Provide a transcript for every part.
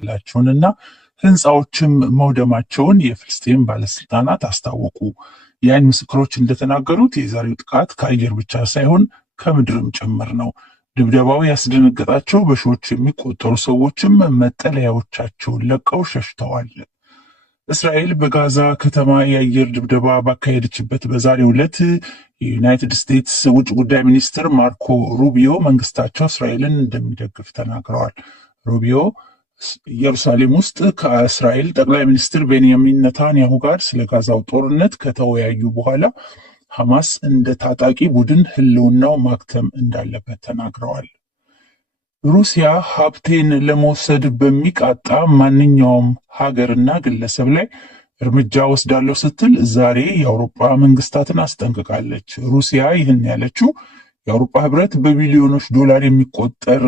ላቸውንና ህንፃዎችም መውደማቸውን የፍልስጤም ባለስልጣናት አስታወቁ። የአይን ምስክሮች እንደተናገሩት የዛሬው ጥቃት ከአየር ብቻ ሳይሆን ከምድርም ጭምር ነው። ድብደባው ያስደነገጣቸው በሺዎች የሚቆጠሩ ሰዎችም መጠለያዎቻቸውን ለቀው ሸሽተዋል። እስራኤል በጋዛ ከተማ የአየር ድብደባ ባካሄደችበት በዛሬው ዕለት የዩናይትድ ስቴትስ ውጭ ጉዳይ ሚኒስትር ማርኮ ሩቢዮ መንግስታቸው እስራኤልን እንደሚደግፍ ተናግረዋል። ሩቢዮ ኢየሩሳሌም ውስጥ ከእስራኤል ጠቅላይ ሚኒስትር ቤንያሚን ነታንያሁ ጋር ስለ ጋዛው ጦርነት ከተወያዩ በኋላ ሐማስ እንደ ታጣቂ ቡድን ህልውናው ማክተም እንዳለበት ተናግረዋል። ሩሲያ ሀብቴን ለመውሰድ በሚቃጣ ማንኛውም ሀገርና ግለሰብ ላይ እርምጃ ወስዳለሁ ስትል ዛሬ የአውሮፓ መንግስታትን አስጠንቅቃለች። ሩሲያ ይህን ያለችው የአውሮፓ ህብረት በቢሊዮኖች ዶላር የሚቆጠር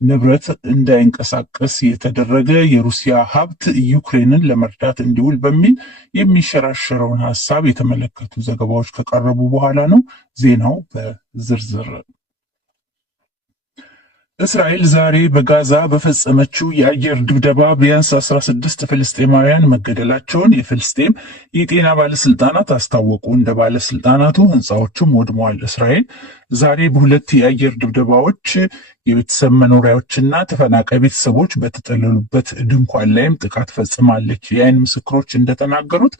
ንብረት እንዳይንቀሳቀስ የተደረገ የሩሲያ ሀብት ዩክሬንን ለመርዳት እንዲውል በሚል የሚሸራሸረውን ሀሳብ የተመለከቱ ዘገባዎች ከቀረቡ በኋላ ነው። ዜናው በዝርዝር እስራኤል ዛሬ በጋዛ በፈጸመችው የአየር ድብደባ ቢያንስ 16 ፍልስጤማውያን መገደላቸውን የፍልስጤም የጤና ባለስልጣናት አስታወቁ። እንደ ባለስልጣናቱ ህንፃዎችም ወድመዋል። እስራኤል ዛሬ በሁለት የአየር ድብደባዎች የቤተሰብ መኖሪያዎችና ተፈናቃይ ቤተሰቦች በተጠለሉበት ድንኳን ላይም ጥቃት ፈጽማለች። የአይን ምስክሮች እንደተናገሩት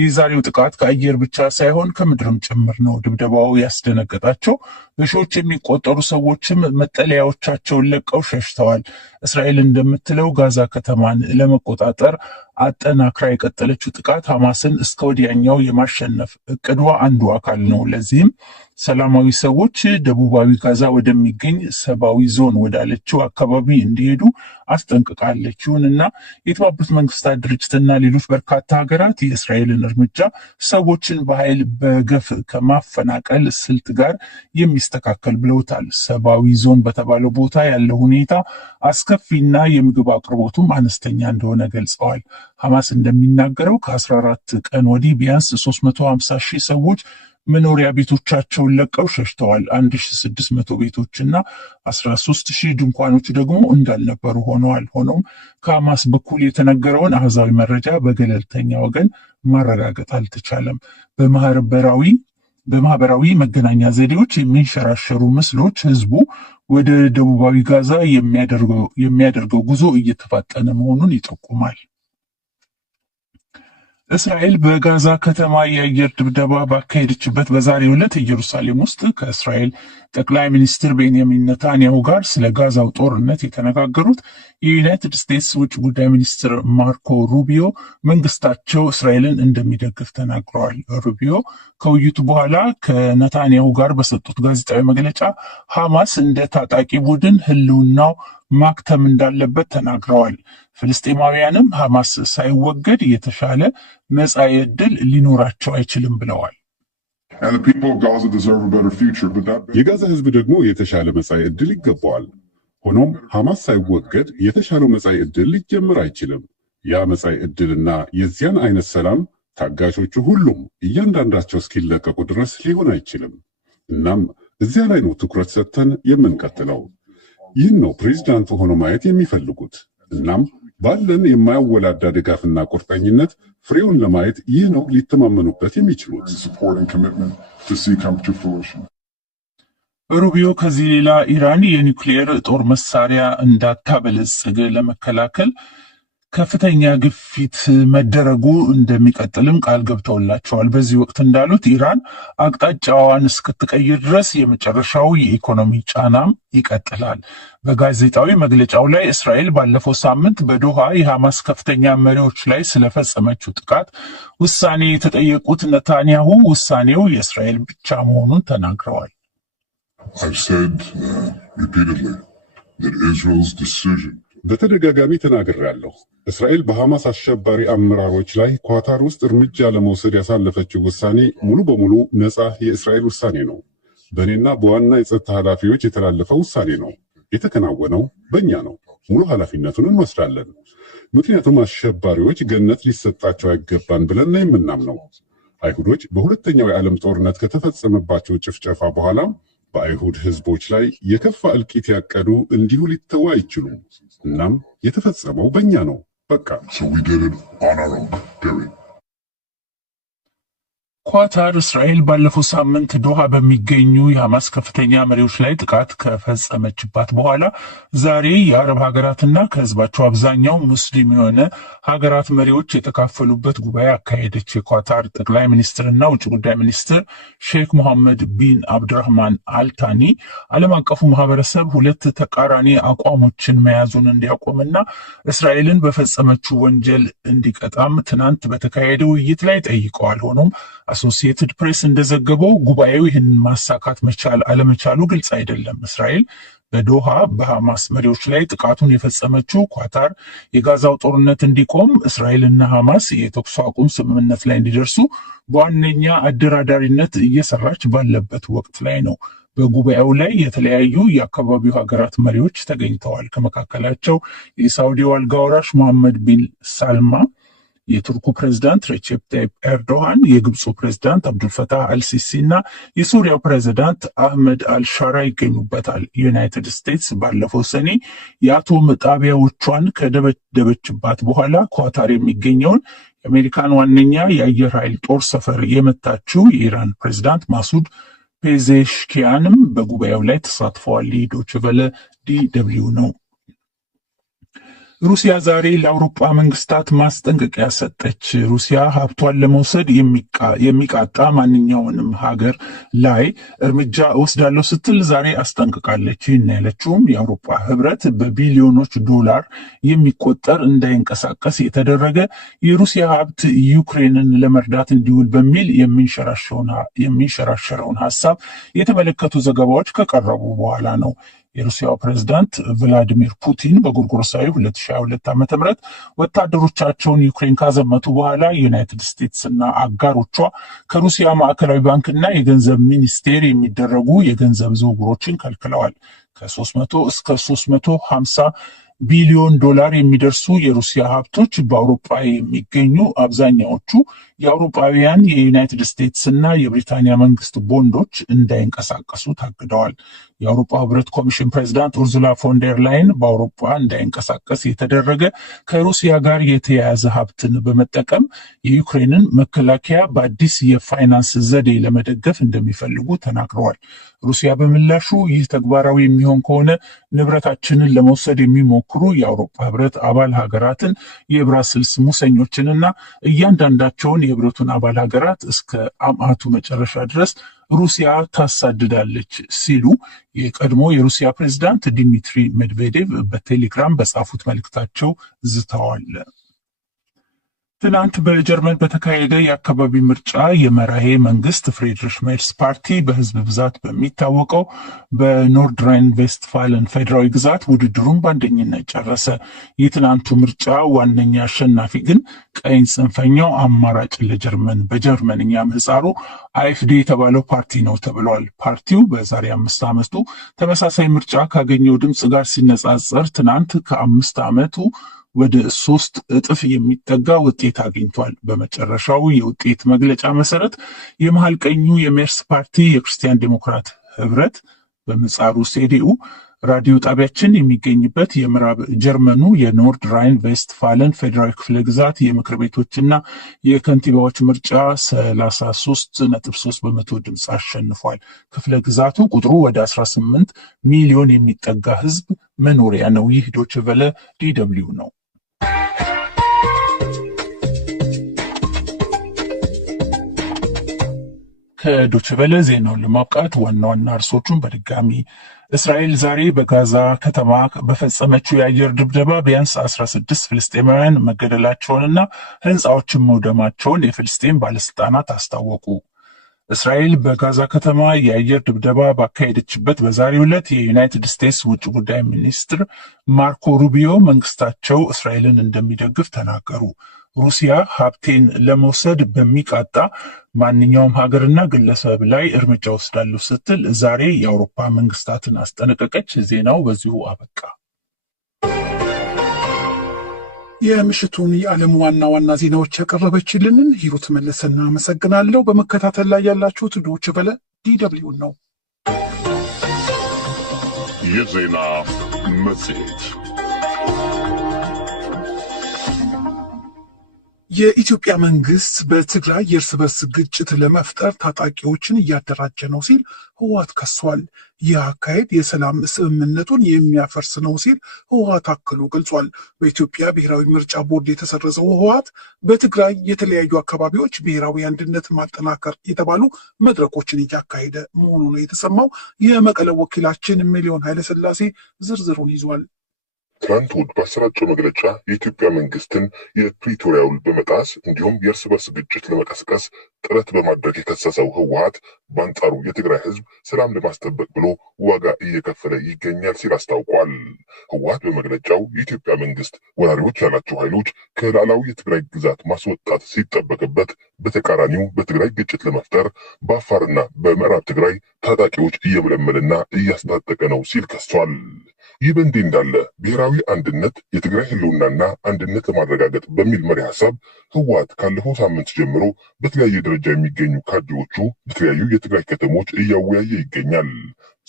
የዛሬው ጥቃት ከአየር ብቻ ሳይሆን ከምድርም ጭምር ነው። ድብደባው ያስደነገጣቸው በሺዎች የሚቆጠሩ ሰዎችም መጠለያዎቻቸውን ለቀው ሸሽተዋል። እስራኤል እንደምትለው ጋዛ ከተማን ለመቆጣጠር አጠናክራ የቀጠለችው ጥቃት ሐማስን እስከ ወዲያኛው የማሸነፍ እቅዷ አንዱ አካል ነው። ለዚህም ሰላማዊ ሰዎች ደቡባዊ ጋዛ ወደሚገኝ ሰብአዊ ዞን ወዳለችው አካባቢ እንዲሄዱ አስጠንቅቃለች። ይሁንና የተባበሩት መንግስታት ድርጅትና ሌሎች በርካታ ሀገራት የእስራኤልን እርምጃ ሰዎችን በኃይል በገፍ ከማፈናቀል ስልት ጋር የሚስተካከል ብለውታል። ሰብአዊ ዞን በተባለው ቦታ ያለው ሁኔታ አስከፊና የምግብ አቅርቦቱም አነስተኛ እንደሆነ ገልጸዋል። ሐማስ እንደሚናገረው ከ14 ቀን ወዲህ ቢያንስ 350 ሺህ ሰዎች መኖሪያ ቤቶቻቸውን ለቀው ሸሽተዋል። 1600 ቤቶችና 13 ሺህ ድንኳኖች ደግሞ እንዳልነበሩ ሆነዋል። ሆኖም ከሐማስ በኩል የተነገረውን አሃዛዊ መረጃ በገለልተኛ ወገን ማረጋገጥ አልተቻለም። በማህበራዊ መገናኛ ዘዴዎች የሚንሸራሸሩ ምስሎች ህዝቡ ወደ ደቡባዊ ጋዛ የሚያደርገው ጉዞ እየተፋጠነ መሆኑን ይጠቁማል። እስራኤል በጋዛ ከተማ የአየር ድብደባ ባካሄደችበት በዛሬው ዕለት ኢየሩሳሌም ውስጥ ከእስራኤል ጠቅላይ ሚኒስትር ቤንያሚን ነታንያሁ ጋር ስለ ጋዛው ጦርነት የተነጋገሩት የዩናይትድ ስቴትስ ውጭ ጉዳይ ሚኒስትር ማርኮ ሩቢዮ መንግስታቸው እስራኤልን እንደሚደግፍ ተናግረዋል። ሩቢዮ ከውይይቱ በኋላ ከነታንያሁ ጋር በሰጡት ጋዜጣዊ መግለጫ ሐማስ እንደ ታጣቂ ቡድን ህልውናው ማክተም እንዳለበት ተናግረዋል። ፍልስጤማውያንም ሐማስ ሳይወገድ የተሻለ መጻኢ ዕድል ሊኖራቸው አይችልም ብለዋል። የጋዛ ህዝብ ደግሞ የተሻለ መጻኢ ዕድል ይገባዋል። ሆኖም ሐማስ ሳይወገድ የተሻለው መጻኢ ዕድል ሊጀምር አይችልም። ያ መጻኢ ዕድልና የዚያን አይነት ሰላም ታጋቾቹ ሁሉም እያንዳንዳቸው እስኪለቀቁ ድረስ ሊሆን አይችልም። እናም እዚያ ላይ ነው ትኩረት ሰጥተን የምንቀጥለው። ይህን ነው ፕሬዚዳንቱ ሆኖ ማየት የሚፈልጉት። እናም ባለን የማያወላዳ ድጋፍና ቁርጠኝነት ፍሬውን ለማየት ይህ ነው ሊተማመኑበት የሚችሉት። ሩቢዮ ከዚህ ሌላ ኢራን የኒውክሌር ጦር መሳሪያ እንዳታበለጽግ ለመከላከል ከፍተኛ ግፊት መደረጉ እንደሚቀጥልም ቃል ገብተውላቸዋል። በዚህ ወቅት እንዳሉት ኢራን አቅጣጫዋን እስክትቀይር ድረስ የመጨረሻው የኢኮኖሚ ጫናም ይቀጥላል። በጋዜጣዊ መግለጫው ላይ እስራኤል ባለፈው ሳምንት በዶሃ የሐማስ ከፍተኛ መሪዎች ላይ ስለፈጸመችው ጥቃት ውሳኔ የተጠየቁት ነታንያሁ ውሳኔው የእስራኤል ብቻ መሆኑን ተናግረዋል። በተደጋጋሚ ተናግሬያለሁ። እስራኤል በሐማስ አሸባሪ አመራሮች ላይ ኳታር ውስጥ እርምጃ ለመውሰድ ያሳለፈችው ውሳኔ ሙሉ በሙሉ ነፃ የእስራኤል ውሳኔ ነው። በእኔና በዋና የጸጥታ ኃላፊዎች የተላለፈው ውሳኔ ነው። የተከናወነው በእኛ ነው። ሙሉ ኃላፊነቱን እንወስዳለን። ምክንያቱም አሸባሪዎች ገነት ሊሰጣቸው አይገባን ብለን ነው የምናምነው። አይሁዶች በሁለተኛው የዓለም ጦርነት ከተፈጸመባቸው ጭፍጨፋ በኋላ በአይሁድ ህዝቦች ላይ የከፋ እልቂት ያቀዱ እንዲሁ ሊተዉ አይችሉም። እናም የተፈጸመው በእኛ ነው። በቃ ኳታር እስራኤል ባለፈው ሳምንት ዶሃ በሚገኙ የሐማስ ከፍተኛ መሪዎች ላይ ጥቃት ከፈጸመችባት በኋላ ዛሬ የአረብ ሀገራትና ከህዝባቸው አብዛኛው ሙስሊም የሆነ ሀገራት መሪዎች የተካፈሉበት ጉባኤ አካሄደች። የኳታር ጠቅላይ ሚኒስትርና ውጭ ጉዳይ ሚኒስትር ሼክ ሙሐመድ ቢን አብድራህማን አልታኒ ዓለም አቀፉ ማህበረሰብ ሁለት ተቃራኒ አቋሞችን መያዙን እንዲያቆምና እስራኤልን በፈጸመችው ወንጀል እንዲቀጣም ትናንት በተካሄደ ውይይት ላይ ጠይቀዋል። ሆኖም አሶሲየትድ ፕሬስ እንደዘገበው ጉባኤው ይህን ማሳካት መቻል አለመቻሉ ግልጽ አይደለም። እስራኤል በዶሃ በሐማስ መሪዎች ላይ ጥቃቱን የፈጸመችው ኳታር የጋዛው ጦርነት እንዲቆም እስራኤልና ሐማስ የተኩስ አቁም ስምምነት ላይ እንዲደርሱ በዋነኛ አደራዳሪነት እየሰራች ባለበት ወቅት ላይ ነው። በጉባኤው ላይ የተለያዩ የአካባቢው ሀገራት መሪዎች ተገኝተዋል። ከመካከላቸው የሳውዲው አልጋ ወራሽ መሐመድ ቢን ሳልማ፣ የቱርኩ ፕሬዝዳንት ሬቼፕ ታይፕ ኤርዶሃን፣ የግብፁ ፕሬዝዳንት አብዱልፈታህ አልሲሲ እና የሱሪያው ፕሬዝዳንት አህመድ አልሻራ ይገኙበታል። ዩናይትድ ስቴትስ ባለፈው ሰኔ የአቶም ጣቢያዎቿን ከደበደበችባት በኋላ ኳታር የሚገኘውን የአሜሪካን ዋነኛ የአየር ኃይል ጦር ሰፈር የመታችው የኢራን ፕሬዝዳንት ማሱድ ፔዜሽኪያንም በጉባኤው ላይ ተሳትፈዋል። ዶይቼ ቬለ DW ነው። ሩሲያ ዛሬ ለአውሮፓ መንግስታት ማስጠንቀቂያ ሰጠች። ሩሲያ ሀብቷን ለመውሰድ የሚቃጣ ማንኛውንም ሀገር ላይ እርምጃ እወስዳለሁ ስትል ዛሬ አስጠንቅቃለች። ይህን ያለችውም የአውሮፓ ህብረት በቢሊዮኖች ዶላር የሚቆጠር እንዳይንቀሳቀስ የተደረገ የሩሲያ ሀብት ዩክሬንን ለመርዳት እንዲውል በሚል የሚንሸራሸረውን ሀሳብ የተመለከቱ ዘገባዎች ከቀረቡ በኋላ ነው። የሩሲያው ፕሬዝዳንት ቭላዲሚር ፑቲን በጎርጎሮሳዊ 2022 ዓ.ም ወታደሮቻቸውን ዩክሬን ካዘመቱ በኋላ ዩናይትድ ስቴትስ እና አጋሮቿ ከሩሲያ ማዕከላዊ ባንክና የገንዘብ ሚኒስቴር የሚደረጉ የገንዘብ ዝውውሮችን ከልክለዋል። ከ300 እስከ 350 ቢሊዮን ዶላር የሚደርሱ የሩሲያ ሀብቶች በአውሮፓ የሚገኙ አብዛኛዎቹ የአውሮፓውያን የዩናይትድ ስቴትስ እና የብሪታንያ መንግስት ቦንዶች እንዳይንቀሳቀሱ ታግደዋል። የአውሮፓ ህብረት ኮሚሽን ፕሬዚዳንት ኡርዙላ ፎንደር ላይን በአውሮፓ እንዳይንቀሳቀስ የተደረገ ከሩሲያ ጋር የተያያዘ ሀብትን በመጠቀም የዩክሬንን መከላከያ በአዲስ የፋይናንስ ዘዴ ለመደገፍ እንደሚፈልጉ ተናግረዋል። ሩሲያ በምላሹ ይህ ተግባራዊ የሚሆን ከሆነ ንብረታችንን ለመውሰድ የሚሞክሩ የአውሮፓ ህብረት አባል ሀገራትን የብራስልስ ሙሰኞችንና እያንዳንዳቸውን የህብረቱን አባል ሀገራት እስከ ዓመቱ መጨረሻ ድረስ ሩሲያ ታሳድዳለች ሲሉ የቀድሞ የሩሲያ ፕሬዝዳንት ዲሚትሪ ሜድቬዴቭ በቴሌግራም በጻፉት መልእክታቸው ዝተዋል። ትናንት በጀርመን በተካሄደ የአካባቢ ምርጫ የመራሄ መንግስት ፍሬድሪሽ ሜርስ ፓርቲ በህዝብ ብዛት በሚታወቀው በኖርድ ራይን ቬስትፋለን ፌዴራዊ ግዛት ውድድሩን በአንደኝነት ጨረሰ። የትናንቱ ምርጫ ዋነኛ አሸናፊ ግን ቀኝ ጽንፈኛው አማራጭ ለጀርመን በጀርመንኛ ምህጻሩ AfD የተባለው ፓርቲ ነው ተብሏል። ፓርቲው በዛሬ 5 ዓመቱ ተመሳሳይ ምርጫ ካገኘው ድምፅ ጋር ሲነጻጸር ትናንት ከ5 ዓመቱ ወደ 3 እጥፍ የሚጠጋ ውጤት አግኝቷል። በመጨረሻው የውጤት መግለጫ መሰረት የመሃል ቀኙ የሜርስ ፓርቲ የክርስቲያን ዴሞክራት ህብረት በምህጻሩ CDU ራዲዮ ጣቢያችን የሚገኝበት የምዕራብ ጀርመኑ የኖርድ ራይን ቬስትፋለን ፌዴራል ክፍለ ግዛት የምክር ቤቶችና የከንቲባዎች ምርጫ 33.3 በመቶ ድምፅ አሸንፏል። ክፍለ ግዛቱ ቁጥሩ ወደ 18 ሚሊዮን የሚጠጋ ህዝብ መኖሪያ ነው። ይህ ዶይቼ ቬለ DW ነው። ከዶይቼ ቬለ ዜናውን ለማብቃት ዋና ዋና እርሶቹን በድጋሚ እስራኤል ዛሬ በጋዛ ከተማ በፈጸመችው የአየር ድብደባ ቢያንስ 16 ፍልስጤማውያን መገደላቸውንና ህንፃዎችን መውደማቸውን የፍልስጤም ባለስልጣናት አስታወቁ። እስራኤል በጋዛ ከተማ የአየር ድብደባ ባካሄደችበት በዛሬው ዕለት የዩናይትድ ስቴትስ ውጭ ጉዳይ ሚኒስትር ማርኮ ሩቢዮ መንግስታቸው እስራኤልን እንደሚደግፍ ተናገሩ። ሩሲያ ሀብቴን ለመውሰድ በሚቃጣ ማንኛውም ሀገርና ግለሰብ ላይ እርምጃ ወስዳለሁ ስትል ዛሬ የአውሮፓ መንግስታትን አስጠነቀቀች። ዜናው በዚሁ አበቃ። የምሽቱን የዓለም ዋና ዋና ዜናዎች ያቀረበችልንን ሂሩት መለሰና አመሰግናለሁ። በመከታተል ላይ ያላችሁት ዶይቼ ቬለ DW ነው። የዜና መጽሔት የኢትዮጵያ መንግስት በትግራይ የእርስ በርስ ግጭት ለመፍጠር ታጣቂዎችን እያደራጀ ነው ሲል ህወሓት ከሷል። ይህ አካሄድ የሰላም ስምምነቱን የሚያፈርስ ነው ሲል ህወሓት አክሎ ገልጿል። በኢትዮጵያ ብሔራዊ ምርጫ ቦርድ የተሰረዘው ህወሓት በትግራይ የተለያዩ አካባቢዎች ብሔራዊ አንድነት ማጠናከር የተባሉ መድረኮችን እያካሄደ መሆኑ ነው የተሰማው። የመቀለ ወኪላችን ሚሊዮን ኃይለስላሴ ዝርዝሩን ይዟል። ትናንት እሑድ ባሰራጨው መግለጫ የኢትዮጵያ መንግስትን የፕሪቶሪያ ውል በመጣስ እንዲሁም የእርስ በርስ ግጭት ለመቀስቀስ ጥረት በማድረግ የከሰሰው ህወሓት በአንጻሩ የትግራይ ህዝብ ሰላም ለማስጠበቅ ብሎ ዋጋ እየከፈለ ይገኛል ሲል አስታውቋል። ህወሓት በመግለጫው የኢትዮጵያ መንግስት ወራሪዎች ያላቸው ኃይሎች ከሉዓላዊ የትግራይ ግዛት ማስወጣት ሲጠበቅበት በተቃራኒው በትግራይ ግጭት ለመፍጠር በአፋርና በምዕራብ ትግራይ ታጣቂዎች እየመለመለና እያስታጠቀ ነው ሲል ከሷል። ይህ በእንዲህ እንዳለ ብሔራዊ አንድነት የትግራይ ህልውናና አንድነት ለማረጋገጥ በሚል መሪ ሀሳብ ህወሓት ካለፈው ሳምንት ጀምሮ በተለያየ ደረጃ የሚገኙ ካድሬዎቹ በተለያዩ የትግራይ ከተሞች እያወያየ ይገኛል።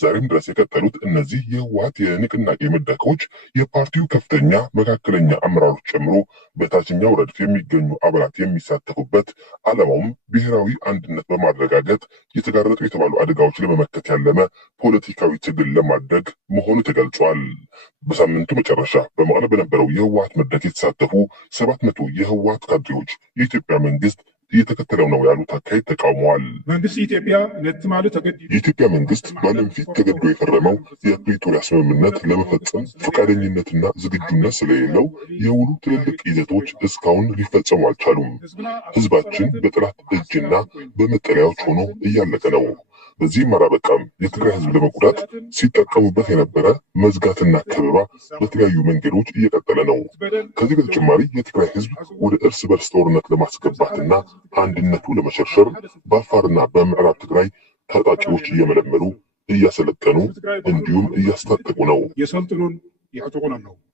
ዛሬም ድረስ የቀጠሉት እነዚህ የህወሓት የንቅናቄ መድረኮች የፓርቲው ከፍተኛ መካከለኛ አመራሮች ጨምሮ በታችኛው ረድፍ የሚገኙ አባላት የሚሳተፉበት፣ ዓላማውም ብሔራዊ አንድነት በማረጋገጥ የተጋረጡ የተባሉ አደጋዎች ለመመከት ያለመ ፖለቲካዊ ትግል ለማድረግ መሆኑ ተገልጿል። በሳምንቱ መጨረሻ በመቀለ በነበረው የህወሓት መድረክ የተሳተፉ 700 የህወሓት ካድሬዎች የኢትዮጵያ መንግስት እየተከተለው ነው ያሉት አካሄድ ተቃውመዋል። የኢትዮጵያ መንግስት በዓለም ፊት ተገዶ የፈረመው የፕሪቶሪያ ስምምነት ለመፈጸም ፈቃደኝነትና ዝግጁነት ስለሌለው የውሉ ትልልቅ ይዘቶች እስካሁን ሊፈጸሙ አልቻሉም። ህዝባችን በጠላት እጅና በመጠለያዎች ሆኖ እያለቀ ነው። በዚህም አላበቃም። የትግራይ ህዝብ ለመጉዳት ሲጠቀሙበት የነበረ መዝጋትና ከበባ በተለያዩ መንገዶች እየቀጠለ ነው። ከዚህ በተጨማሪ የትግራይ ህዝብ ወደ እርስ በርስ ጦርነት ለማስገባትና አንድነቱ ለመሸርሸር በአፋርና በምዕራብ ትግራይ ታጣቂዎች እየመለመሉ እያሰለጠኑ እንዲሁም እያስታጠቁ ነው።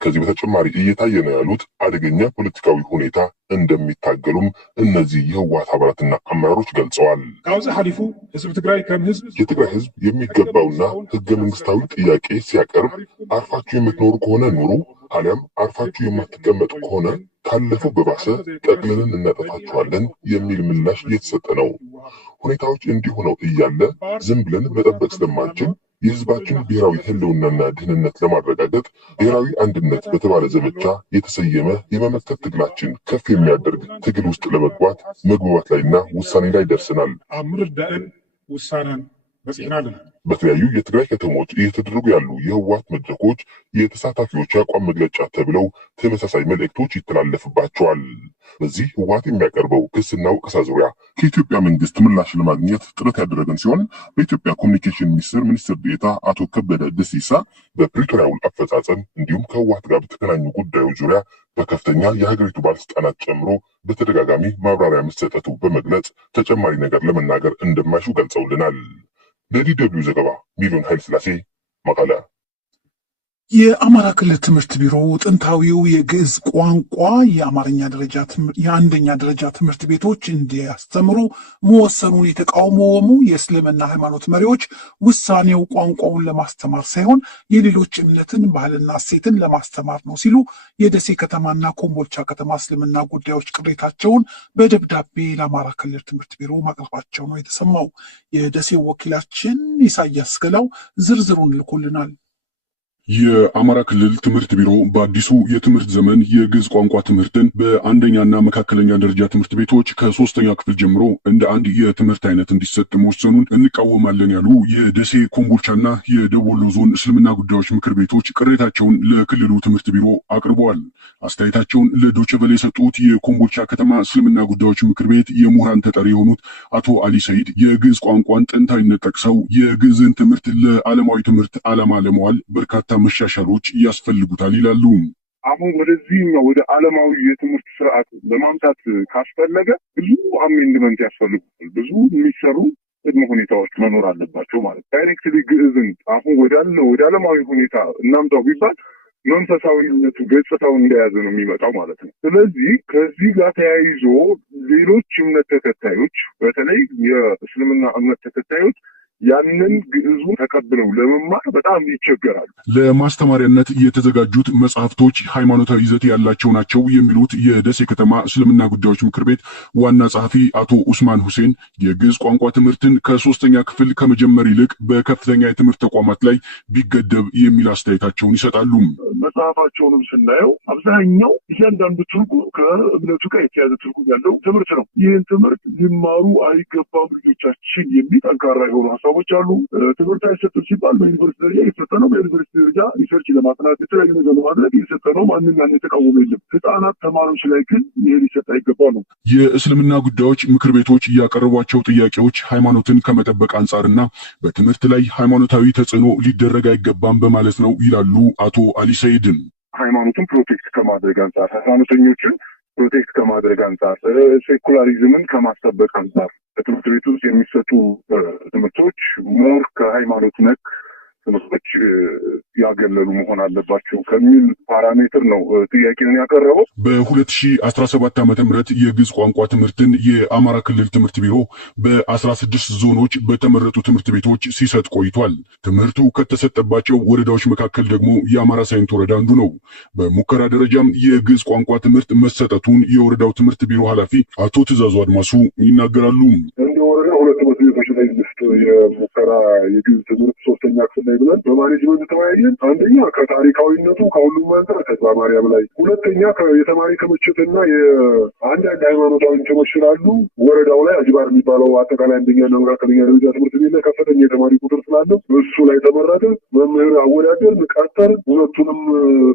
ከዚህ በተጨማሪ እየታየ ነው ያሉት አደገኛ ፖለቲካዊ ሁኔታ እንደሚታገሉም እነዚህ የህወሓት አባላትና አመራሮች ገልጸዋል። የትግራይ ህዝብ የሚገባውና ህገ መንግስታዊ ጥያቄ ሲያቀርብ አርፋችሁ የምትኖሩ ከሆነ ኑሩ፣ አሊያም አርፋችሁ የማትቀመጡ ከሆነ ካለፈው በባሰ ጠቅልለን እናጠፋችኋለን የሚል ምላሽ እየተሰጠ ነው። ሁኔታዎች እንዲህ ሆነው እያለ ዝም ብለን መጠበቅ ስለማንችል የህዝባችን ብሔራዊ ህልውናና ደህንነት ለማረጋገጥ ብሔራዊ አንድነት በተባለ ዘመቻ የተሰየመ የመመከት ትግላችን ከፍ የሚያደርግ ትግል ውስጥ ለመግባት መግባባት ላይና ውሳኔ ላይ ደርሰናል። በተለያዩ የትግራይ ከተሞች እየተደረጉ ያሉ የህወሓት መድረኮች የተሳታፊዎች የአቋም መግለጫ ተብለው ተመሳሳይ መልእክቶች ይተላለፍባቸዋል። በዚህ ህወሓት የሚያቀርበው ክስና ወቀሳ ዙሪያ ከኢትዮጵያ መንግስት ምላሽ ለማግኘት ጥረት ያደረገን ሲሆን በኢትዮጵያ ኮሚኒኬሽን ሚኒስትር ዴኤታ አቶ ከበደ ደሲሳ በፕሪቶሪያ ውል አፈጻጸም እንዲሁም ከህወሓት ጋር በተገናኙ ጉዳዮች ዙሪያ በከፍተኛ የሀገሪቱ ባለስልጣናት ጨምሮ በተደጋጋሚ ማብራሪያ መሰጠቱ በመግለጽ ተጨማሪ ነገር ለመናገር እንደማይሹ ገልጸውልናል። ለዲ.ደብሊው ዘገባ ሚሊዮን ኃይለስላሴ መቀለ። የአማራ ክልል ትምህርት ቢሮ ጥንታዊው የግዕዝ ቋንቋ የአንደኛ ደረጃ ትምህርት ቤቶች እንዲያስተምሩ መወሰኑን የተቃወሙ የእስልምና ሃይማኖት መሪዎች ውሳኔው ቋንቋውን ለማስተማር ሳይሆን የሌሎች እምነትን ባህልና እሴትን ለማስተማር ነው ሲሉ የደሴ ከተማና ኮምቦልቻ ከተማ እስልምና ጉዳዮች ቅሬታቸውን በደብዳቤ ለአማራ ክልል ትምህርት ቢሮ ማቅረባቸው ነው የተሰማው። የደሴው ወኪላችን ኢሳያስ ገላው ዝርዝሩን ልኮልናል። የአማራ ክልል ትምህርት ቢሮ በአዲሱ የትምህርት ዘመን የግዕዝ ቋንቋ ትምህርትን በአንደኛና መካከለኛ ደረጃ ትምህርት ቤቶች ከ3ኛ ክፍል ጀምሮ እንደ አንድ የትምህርት አይነት እንዲሰጥ መወሰኑን እንቃወማለን ያሉ የደሴ ኮምቦልቻና የደቡብ ወሎ ዞን እስልምና ጉዳዮች ምክር ቤቶች ቅሬታቸውን ለክልሉ ትምህርት ቢሮ አቅርበዋል። አስተያየታቸውን ለዶይቼ ቬለ የሰጡት የኮምቦልቻ ከተማ እስልምና ጉዳዮች ምክር ቤት የምሁራን ተጠሪ የሆኑት አቶ አሊ ሰይድ የግዕዝ ቋንቋን ጥንታዊነት ጠቅሰው የግዕዝን ትምህርት ለዓለማዊ ትምህርት ዓላማ ለመዋል በርካታ መሻሻሎች ያስፈልጉታል ይላሉ። አሁን ወደዚህኛው ወደ ዓለማዊ የትምህርት ስርዓት ለማምጣት ካስፈለገ ብዙ አሜንድመንት ያስፈልጉታል። ብዙ የሚሰሩ ቅድመ ሁኔታዎች መኖር አለባቸው ማለት ዳይሬክትሊ ግዕዝን አሁን ወደ ዓለማዊ ሁኔታ እናምጣው ቢባል መንፈሳዊነቱ ገጽታው እንደያዘ ነው የሚመጣው ማለት ነው። ስለዚህ ከዚህ ጋር ተያይዞ ሌሎች እምነት ተከታዮች በተለይ የእስልምና እምነት ተከታዮች ያንን ግዕዙን ተቀብለው ለመማር በጣም ይቸገራሉ። ለማስተማሪያነት የተዘጋጁት መጽሐፍቶች ሃይማኖታዊ ይዘት ያላቸው ናቸው የሚሉት የደሴ ከተማ እስልምና ጉዳዮች ምክር ቤት ዋና ጸሐፊ አቶ ኡስማን ሁሴን የግዕዝ ቋንቋ ትምህርትን ከ3ኛ ክፍል ከመጀመር ይልቅ በከፍተኛ የትምህርት ተቋማት ላይ ቢገደብ የሚል አስተያየታቸውን ይሰጣሉ። መጽሐፋቸውንም ስናየው አብዛኛው እያንዳንዱ ትርጉም ከእምነቱ ጋር የተያዘ ትርጉም ያለው ትምህርት ነው። ይህን ትምህርት ሊማሩ አይገባም ልጆቻችን የሚል ጠንካራ የሆኑ ሀሳቦች አሉ። ትምህርት አይሰጥም ሲባል በዩኒቨርሲቲ ደረጃ የሰጠ ነው። በዩኒቨርሲቲ ደረጃ ሪሰርች ለማጥናት የተለያዩ ነገር ለማድረግ የሰጠ ነው። ማንም ያን የተቃወመ የለም። ህጻናት ተማሪዎች ላይ ግን ይህ ሊሰጥ አይገባ ነው። የእስልምና ጉዳዮች ምክር ቤቶች ያቀረቧቸው ጥያቄዎች ሃይማኖትን ከመጠበቅ አንጻርና በትምህርት ላይ ሃይማኖታዊ ተጽዕኖ ሊደረግ አይገባም በማለት ነው ይላሉ አቶ አሊ ሰይድን። ሃይማኖትን ፕሮቴክት ከማድረግ አንጻር፣ ሃይማኖተኞችን ፕሮቴክት ከማድረግ አንጻር፣ ሴኩላሪዝምን ከማስጠበቅ አንጻር በትምህርት ቤት ውስጥ የሚሰጡ ትምህርቶች ሞር ከሃይማኖት ነክ ትምህርቶች ያገለሉ መሆን አለባቸው ከሚል ፓራሜትር ነው ጥያቄውን ያቀረበው። በ2017 ዓ.ም የግዕዝ ቋንቋ ትምህርትን የአማራ ክልል ትምህርት ቢሮ በ16 ዞኖች በተመረጡ ትምህርት ቤቶች ሲሰጥ ቆይቷል። ትምህርቱ ከተሰጠባቸው ወረዳዎች መካከል ደግሞ የአማራ ሳይንት ወረዳ አንዱ ነው። በሙከራ ደረጃም የግዕዝ ቋንቋ ትምህርት መሰጠቱን የወረዳው ትምህርት ቢሮ ኃላፊ አቶ ትእዛዙ አድማሱ ይናገራሉ። እንደ ወረዳ 2 ትምህርት ቤቶች ላይ የሙከራ የግዕዝ ትምህርት 3ኛ ክፍል ላይ ብለን በማኔጅመንት ተወያየን። አንደኛ ከታሪካዊነቱ ከሁሉም አንጻር ከጽባ ማርያም ላይ፣ ሁለተኛ የተማሪ ክምችትና የአንዳንድ ሃይማኖታዊ እንትኖች ስላሉ ወረዳው ላይ አጅባር የሚባለው አጠቃላይ አንደኛና መካከለኛ ደረጃ ትምህርት ቤት ላይ ከፍተኛ የተማሪ ቁጥር ስላለው እሱ ላይ ተመረጠ። መምህር አወዳደር ቀጠር፣ ሁለቱንም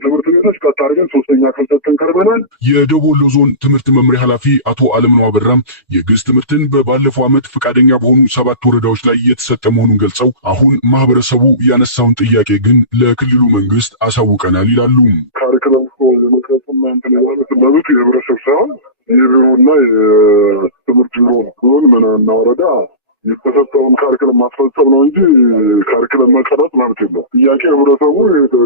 ትምህርት ቤቶች ቀጥ አድርገን 3ኛ ክፍል ሰጥተን ቀርበናል። የደቡብ ወሎ ዞን ትምህርት መምሪያ ኃላፊ አቶ አለምነው አበራም የግዕዝ ትምህርትን በባለፈው ዓመት ፈቃደኛ በሆኑ 7 ወረዳዎች ላይ የተሰጠ መሆኑን ገልጸው አሁን ማህበረሰቡ ያነሳውን ጥያቄ ግን ለክልሉ መንግስት አሳውቀናል ይላሉ። ካሪኩለም የመቅረጽና እንትን የማለት መብት የህብረተሰብ ሳይሆን የቢሮና የትምህርት ቢሮ ነው። ምንና ወረዳ የተሰጠውን ካሪኩለም ማስፈጸም ነው እንጂ ካሪኩለም መቀረጽ ማለት የለም። ጥያቄ ህብረተሰቡ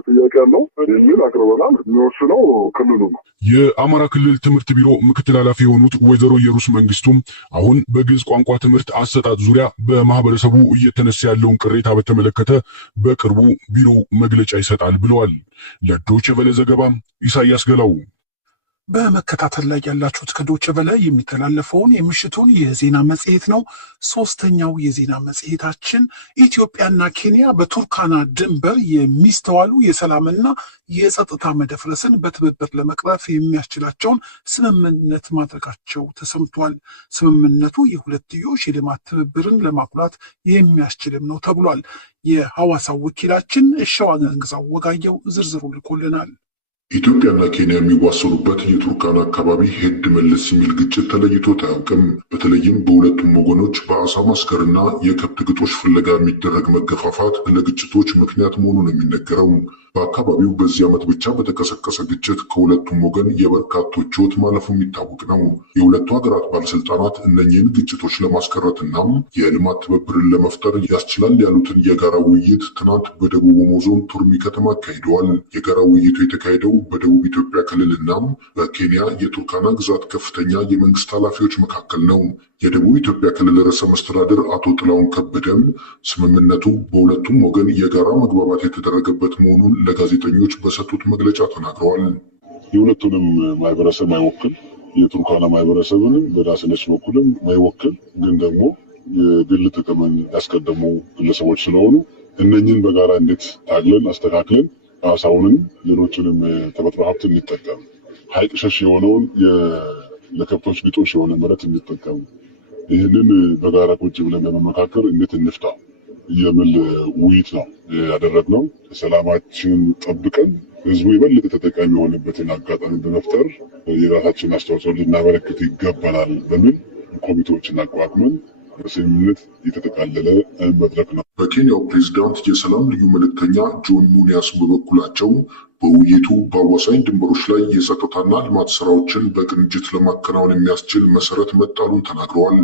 ጥያቄ ያለው የሚል አቅርበናል። የሚወስነው ክልሉ ነው። የአማራ ክልል ትምህርት ቢሮ ምክትል ኃላፊ የሆኑት ወይዘሮ ኢየሩስ መንግስቱም አሁን በግዕዝ ቋንቋ ትምህርት አሰጣጥ ዙሪያ በማህበረሰቡ እየተነሳ ያለውን ቅሬታ በተመለከተ በቅርቡ ቢሮ መግለጫ ይሰጣል ብለዋል። ለዶይቼ ቬለ ዘገባ ኢሳያስ ገላው። በመከታተል ላይ ያላችሁት ከዶይቼ ቬለ የሚተላለፈውን የምሽቱን የዜና መጽሔት ነው። 3ኛው የዜና መጽሔታችን ኢትዮጵያና ኬንያ በቱርካና ድንበር የሚስተዋሉ የሰላምና የጸጥታ መደፍረስን በትብብር ለመቅረፍ የሚያስችላቸውን ስምምነት ማድረጋቸው ተሰምቷል። ስምምነቱ የሁለትዮሽ የልማት ትብብርን ለማጉላት የሚያስችልም ነው ተብሏል። የሐዋሳው ወኪላችን ሸዋንግዛው ወጋየው ዝርዝሩ ልኮልናል። ኢትዮጵያና ኬንያ የሚዋሰኑበት የቱርካና አካባቢ ሄድ መለስ የሚል ግጭት ተለይቶት አያውቅም። በተለይም በሁለቱም ወገኖች በአሳ ማስገርና የከብት ግጦሽ ፍለጋ የሚደረግ መገፋፋት ለግጭቶች ምክንያት መሆኑ ነው የሚነገረው። በአካባቢው በዚህ ዓመት ብቻ በተቀሰቀሰ ግጭት ከሁለቱም ወገን የበርካቶች ሕይወት ማለፉ የሚታወቅ ነው። የሁለቱ ሀገራት ባለስልጣናት እነኚህን ግጭቶች ለማስቀረትና የልማት ትብብርን ለመፍጠር ያስችላል ያሉትን የጋራ ውይይት ትናንት በደቡብ ኦሞ ዞን ቱርሚ ከተማ አካሂደዋል። የጋራ ውይይቱ የተካሄደው በደቡብ ኢትዮጵያ ክልልና በኬንያ የቱርካና ግዛት ከፍተኛ የመንግስት ኃላፊዎች መካከል ነው። የደቡብ ኢትዮጵያ ክልል ርዕሰ መስተዳድር አቶ ጥላሁን ከበደም ስምምነቱ በሁለቱም ወገን የጋራ መግባባት የተደረገበት መሆኑን ለጋዜጠኞች በሰጡት መግለጫ ተናግረዋል። የሁለቱንም ማህበረሰብ ማይወክል የቱርካና ማህበረሰብንም በዳስነች በኩልም ማይወክል ግን ደግሞ የግል ጥቅምን ያስቀደሙ ግለሰቦች ስለሆኑ እነኝን በጋራ እንዴት ታግለን አስተካክለን አሳውንም ሌሎችንም ተፈጥሮ ሀብት እንጠቀም፣ ሀይቅ ሸሽ የሆነውን ለከብቶች ግጦሽ የሆነ መሬት እንጠቀም፣ ይህንን በጋራ ቁጭ ብለን በመመካከር እንዴት እንፍታ የሚል ውይይት ነው ያደረግነው። ሰላማችንን ጠብቀን ህዝቡ የበለጠ ተጠቃሚ የሆነበትን አጋጣሚ በመፍጠር የራሳችንን አስተዋጽኦ ልናበረክት ይገባናል በሚል ኮሚቴዎችን አቋቁመን በስምምነት የተጠቃለለ መድረክ ነው። በኬንያው ፕሬዝዳንት የሰላም ልዩ መልእክተኛ ጆን ሙኒያስ በበኩላቸው በውይይቱ በአዋሳኝ ድንበሮች ላይ የጸጥታና ልማት ስራዎችን በቅንጅት ለማከናወን የሚያስችል መሰረት መጣሉን ተናግረዋል።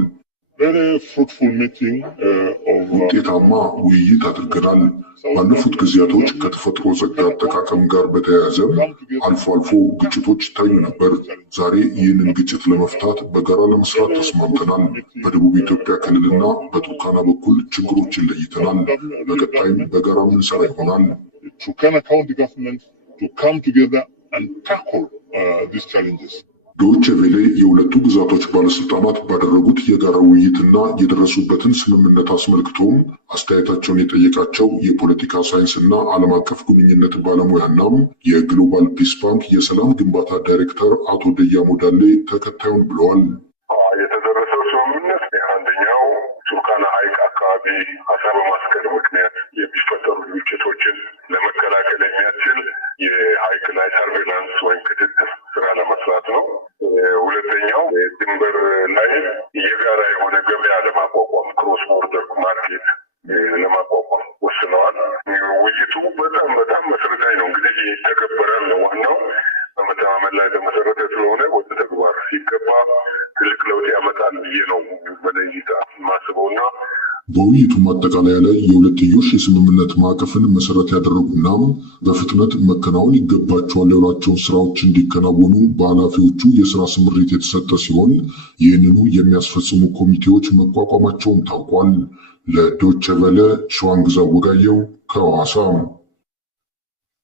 ውጤታማ ውይይት አድርገናል። ባለፉት ጊዜያቶች ከተፈጥሮ ጸጋ አጠቃቀም ጋር በተያያዘ አልፎ አልፎ ግጭቶች ይታዩ ነበር። ዛሬ ይህንን ግጭት ለመፍታት በጋራ ለመስራት ተስማምተናል። በደቡብ ኢትዮጵያ ክልልና በቱርካና በኩል ችግሮችን ለይተናል። በቀጣይም በጋራ ምንሰራ ይሆናል። ዶይቼ ቬለ የሁለቱ ግዛቶች ባለስልጣናት ባደረጉት የጋራ ውይይትና የደረሱበትን ስምምነት አስመልክቶም አስተያየታቸውን የጠየቃቸው የፖለቲካ ሳይንስና ዓለም አቀፍ ግንኙነት ባለሙያና የግሎባል ፒስ ባንክ የሰላም ግንባታ ዳይሬክተር አቶ ደያሞ ዳሌ ተከታዩን ብለዋል። የተደረሰው ስምምነት አንደኛው ቱርካና ሐይቅ አካባቢ አሳ በማስገር ምክንያት የሚፈጠሩ ግጭቶችን ለመከላከል የሚያስችል የሐይቅ ላይ ሰርቬላንስ ወይም ክትትል ስራ ለመስራት ነው። ሁለተኛው ድንበር ላይ የጋራ የሆነ ገበያ ለማቋቋም ክሮስ ቦርደር ማርኬት ለማቋቋም ወስነዋል። ውይይቱ በጣም መሰረታዊ ነው። እንግዲህ ይተገበራል ነው ዋናው። በመተማመን ላይ የተመሰረተ ስለሆነ ወደ ተግባር ሲገባ ትልቅ ለውጥ ያመጣል ብዬ ነው በለይታ ማስበውና በውይይቱ ማጠቃለያ ላይ የሁለትዮሽ የስምምነት ማዕቀፍን መሰረት ያደረጉና በፍጥነት መከናወን ይገባቸዋል ያሏቸውን ስራዎች እንዲከናወኑ በኃላፊዎቹ የስራ ስምሪት የተሰጠ ሲሆን ይህንኑ የሚያስፈጽሙ ኮሚቴዎች መቋቋማቸውን ታውቋል። ለዶይቼ ቬለ ሸዋንግዛ ወጋየው ከሐዋሳ።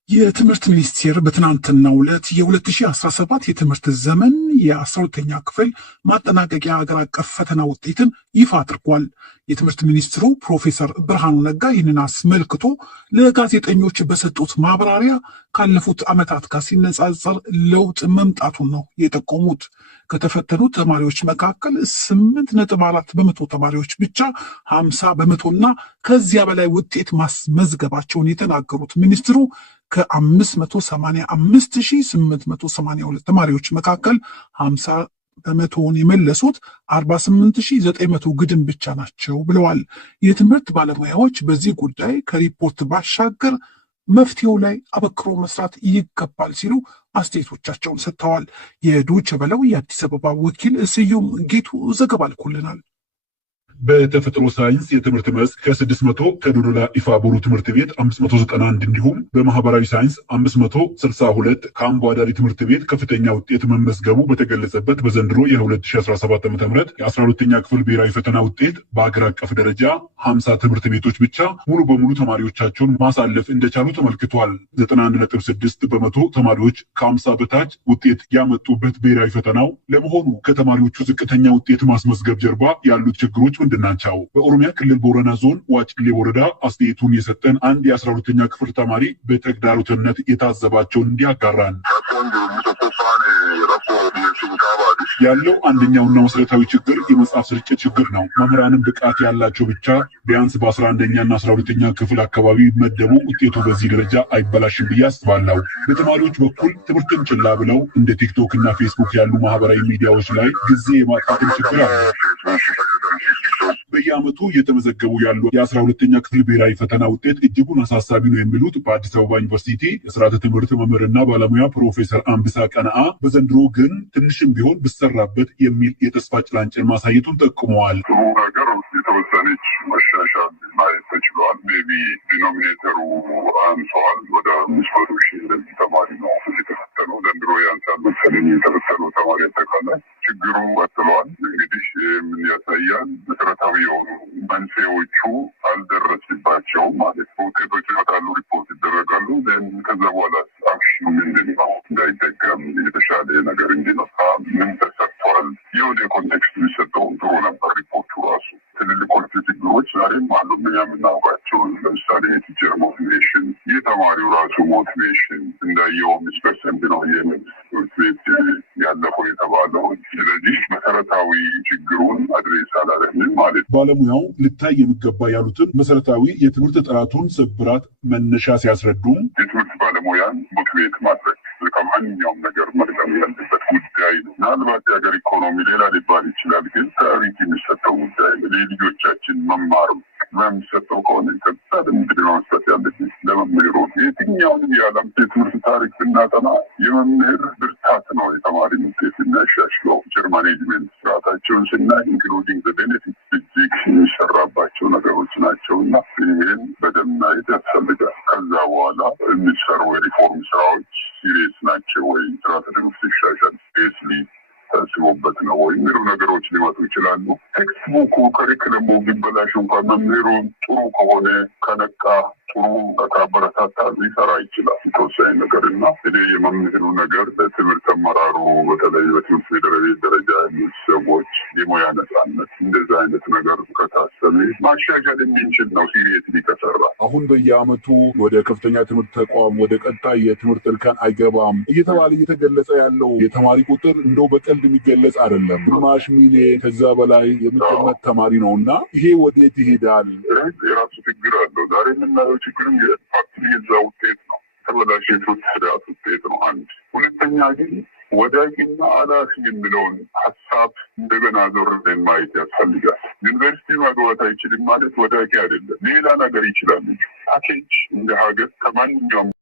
የትምህርት ሚኒስቴር በትናንትናው ዕለት የ2017 የትምህርት ዘመን የ12ኛ ክፍል ማጠናቀቂያ ሀገር አቀፍ ፈተና ውጤትን ይፋ አድርጓል። የትምህርት ሚኒስትሩ ፕሮፌሰር ብርሃኑ ነጋ ይህንን አስመልክቶ ለጋዜጠኞች በሰጡት ማብራሪያ ካለፉት ዓመታት ጋር ሲነጻጸር ለውጥ መምጣቱን ነው የጠቆሙት። ከተፈተኑት ተማሪዎች መካከል 8.4 በመቶ ተማሪዎች ብቻ 50 በመቶና ከዚያ በላይ ውጤት ማስመዝገባቸውን የተናገሩት ሚኒስትሩ ከ585,882 ተማሪዎች መካከል 50 በመቶውን የመለሱት 48,900 ግድም ብቻ ናቸው ብለዋል። የትምህርት ባለሙያዎች በዚህ ጉዳይ ከሪፖርት ባሻገር መፍትሄው ላይ አበክሮ መስራት ይገባል ሲሉ አስተያየቶቻቸውን ሰጥተዋል። የዶይቼ ቬለው የአዲስ አበባ ወኪል ስዩም ጌቱ ዘገባ ልኮልናል። በተፈጥሮ ሳይንስ የትምህርት መስክ ከ600 ከዶዶላ ኢፋቦሩ ትምህርት ቤት 591 እንዲሁም በማህበራዊ ሳይንስ 562 ከአምቦ አዳሪ ትምህርት ቤት ከፍተኛ ውጤት መመዝገቡ በተገለጸበት በዘንድሮ የ2017 ዓ.ም የ12ኛ ክፍል ብሔራዊ ፈተና ውጤት በአገር አቀፍ ደረጃ 50 ትምህርት ቤቶች ብቻ ሙሉ በሙሉ ተማሪዎቻቸውን ማሳለፍ እንደቻሉ ተመልክቷል። 91.6 በመቶ ተማሪዎች ከ50 በታች ውጤት ያመጡበት ብሔራዊ ፈተናው ለመሆኑ ከተማሪዎቹ ዝቅተኛ ውጤት ማስመዝገብ ጀርባ ያሉት ችግሮች ምንድን ናቸው? በኦሮሚያ ክልል ቦረና ዞን ዋጭሌ ወረዳ አስተያየቱን የሰጠን አንድ የ12ኛ ክፍል ተማሪ በተግዳሮትነት የታዘባቸውን እንዲያጋራን ያለው አንደኛውና መሰረታዊ ችግር የመጽሐፍ ስርጭት ችግር ነው። መምህራንም ብቃት ያላቸው ብቻ ቢያንስ በ11ኛና 12ኛ ክፍል አካባቢ መደቡ ውጤቱ በዚህ ደረጃ አይበላሽም ብዬ አስባለሁ። በተማሪዎች በኩል ትምህርትን ችላ ብለው እንደ ቲክቶክ እና ፌስቡክ ያሉ ማህበራዊ ሚዲያዎች ላይ ጊዜ የማጥፋትን ችግር አለ። በየዓመቱ እየተመዘገቡ ያሉ የ12ኛ ክፍል ብሔራዊ ፈተና ውጤት እጅጉን አሳሳቢ ነው የሚሉት በአዲስ አበባ ዩኒቨርሲቲ የስርዓተ ትምህርት መምህርና ባለሙያ ፕሮፌሰር አምብሳ ቀነአ በዘንድሮ ግን ትንሽም ቢሆን ብሰራበት የሚል የተስፋ ጭላንጭል ማሳየቱን ጠቁመዋል። ጥሩ ነገር የተወሰነች መሻሻል ማየት ተችሏል። ሜቢ ዲኖሚኔተሩ አንሰዋል። ወደ 500,000 እንደዚህ ተማሪ ነው የተፈተነው። ዘንድሮ ያንሳል መሰለኝ የተፈተነው ተማሪ አጠቃላይ ችግሩ ቀጥሏል። እንግዲህ ምን ያሳያል? መሰረታዊ የሆኑ መንስኤዎቹ አልደረስባቸውም ማለት ነው። ውጤቶች ይመጣሉ፣ ሪፖርት ይደረጋሉ። ከዛ በኋላ አክሽኑ ምንድን ነው? እንዳይደገም የተሻለ ነገር እንዲመጣ ምን ተሰርቷል? የሆነ ኮንቴክስት ቢሰጠው ጥሩ ነበር። ሪፖርቱ ራሱ ትልልቆቹ ችግሮች ዛሬም አሉ። ምን የምናውቃቸው ለምሳሌ የቲቸር ሞቲቬሽን፣ የተማሪው ራሱ ሞቲቬሽን እንዳየው 5% ነው የትምህርት ቤት ያለፈው የተባለው። ስለዚህ መሰረታዊ ችግሩን አድሬስ አላደረግንም ማለት ነው። ባለሙያው ልታይ የሚገባ ያሉትን መሰረታዊ የትምህርት ጥራቱን ስብራት መነሻ ሲያስረዱም የትምህርት ባለሙያን ሞቲቬት ማድረግ ከማንኛውም ነገር መቅደም ያለበት ጉዳይ ነው። ምናልባት የሀገር ኢኮኖሚ ሌላ ሊባል ይችላል፣ ግን ፕራዮሪቲ የሚሰጠው ጉዳይ ለልጆቻችን መማሩ የሚሰጠው ከሆነ ከዛ ለምንድን ነው መስጠት ያለብን? ለመምህሩ የትኛውንም የዓለም የትምህርት ታሪክ ብናጠና የመምህር ብርታ መርታት ነው የተማሪን ውጤት የሚያሻሽለው። ቲቸር ማኔጅመንት ስርዓታቸውን ስናይ ኢንክሉዲንግ ቤኔፊት እጅግ የሚሰራባቸው ነገሮች ናቸው እና ይህን በደንብ ማየት ያስፈልጋል። ከዛ በኋላ የሚሰሩ የሪፎርም ስራዎች ሲሪየስ ናቸው ወይ፣ ስርዓተ ትምህርት ሲሻሻል ሲሪየስሊ ታስቦበት ነው ወይ የሚሉ ነገሮች ሊመጡ ይችላሉ። ቴክስት ቡኩ ከሪክለሙ ቢበላሽ እንኳን መምህሩ ጥሩ ከሆነ ከነቃ ጥሩ ካበረታታ ሊሰራ ይችላል የተወሰነ ነገር እና እኔ የመምህሩ ነገር ለትምህርት አመራሩ በተለይ በትምህርት ፌዴራል ደረጃ ያሉ ሰዎች የሙያ ነጻነት እንደዛ አይነት ነገር ከታሰበ ማሻሻል የሚንችል ነው ሲሪየስሊ ከሰራ። አሁን በየአመቱ ወደ ከፍተኛ ትምህርት ተቋም ወደ ቀጣይ የትምህርት እርከን አይገባም እየተባለ እየተገለጸ ያለው የተማሪ ቁጥር እንደው በቀልድ የሚገለጽ አይደለም። ግማሽ ሚሊዮን ከዛ በላይ የሚቀመጥ ተማሪ ነው እና ይሄ ወዴት ይሄዳል? የራሱ ችግር አለው። ዛሬ የምናየው ችግር የፋክት የዛ ውጤት ነው። ተበላሽ የትምህርት ስርዓት ውጤት ነው። አንድ ሁለተኛ ግን ወዳቂና አላፊ የሚለውን ሀሳብ እንደገና ዞር ብለን ማየት ያስፈልጋል። ዩኒቨርሲቲ ማግባት አይችልም ማለት ወዳቂ አይደለም፣ ሌላ ነገር ይችላል። ፓኬጅ እንደ ሀገር ከማንኛውም